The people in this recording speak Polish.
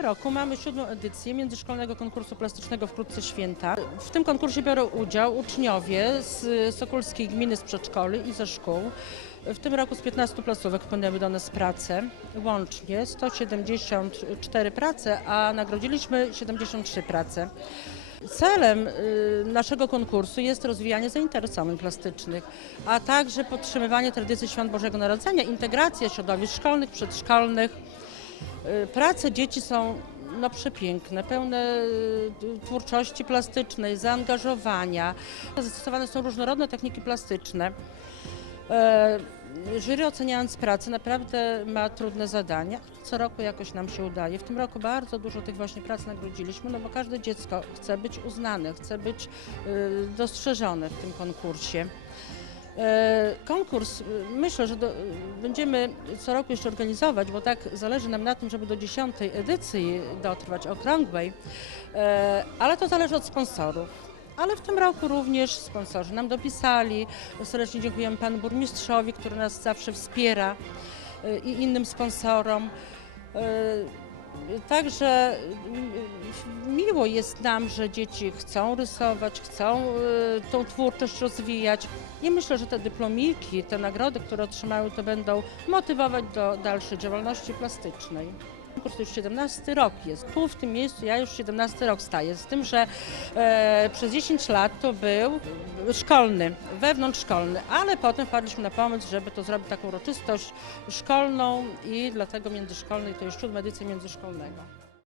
tym roku mamy siódmą edycję międzyszkolnego konkursu plastycznego wkrótce święta. W tym konkursie biorą udział uczniowie z Sokolskiej Gminy, z przedszkoli i ze szkół. W tym roku z 15 placówek wpłynęły do nas prace, łącznie 174 prace, a nagrodziliśmy 73 prace. Celem y, naszego konkursu jest rozwijanie zainteresowań plastycznych, a także podtrzymywanie tradycji Świąt Bożego Narodzenia, integracja środowisk szkolnych, przedszkolnych. Y, Prace dzieci są no, przepiękne, pełne y, twórczości plastycznej, zaangażowania. Zastosowane są różnorodne techniki plastyczne. Jury oceniając pracę naprawdę ma trudne zadania. Co roku jakoś nam się udaje. W tym roku bardzo dużo tych właśnie prac nagrodziliśmy, no bo każde dziecko chce być uznane, chce być y, dostrzeżone w tym konkursie. E, Konkurs y, myślę, że do, y, będziemy co roku jeszcze organizować, bo tak zależy nam na tym, żeby do dziesiątej edycji dotrwać okrągłej, E, ale to zależy od sponsorów. Ale w tym roku również sponsorzy nam dopisali. Serdecznie dziękujemy panu burmistrzowi, który nas zawsze wspiera i innym sponsorom. Także y, miło jest nam, że dzieci chcą rysować, chcą y, tą twórczość rozwijać i myślę, że te dyplomiki, te nagrody, które otrzymały, to będą motywować do dalszej działalności plastycznej. To już 17 rok jest. Tu w tym miejscu ja już 17 rok staję. Z tym, że e, przez 10 lat to był szkolny, wewnątrzszkolny, ale potem wpadliśmy na pomysł, żeby to zrobić taką uroczystość szkolną i dlatego międzyszkolnej to już siódma edycja międzyszkolnego.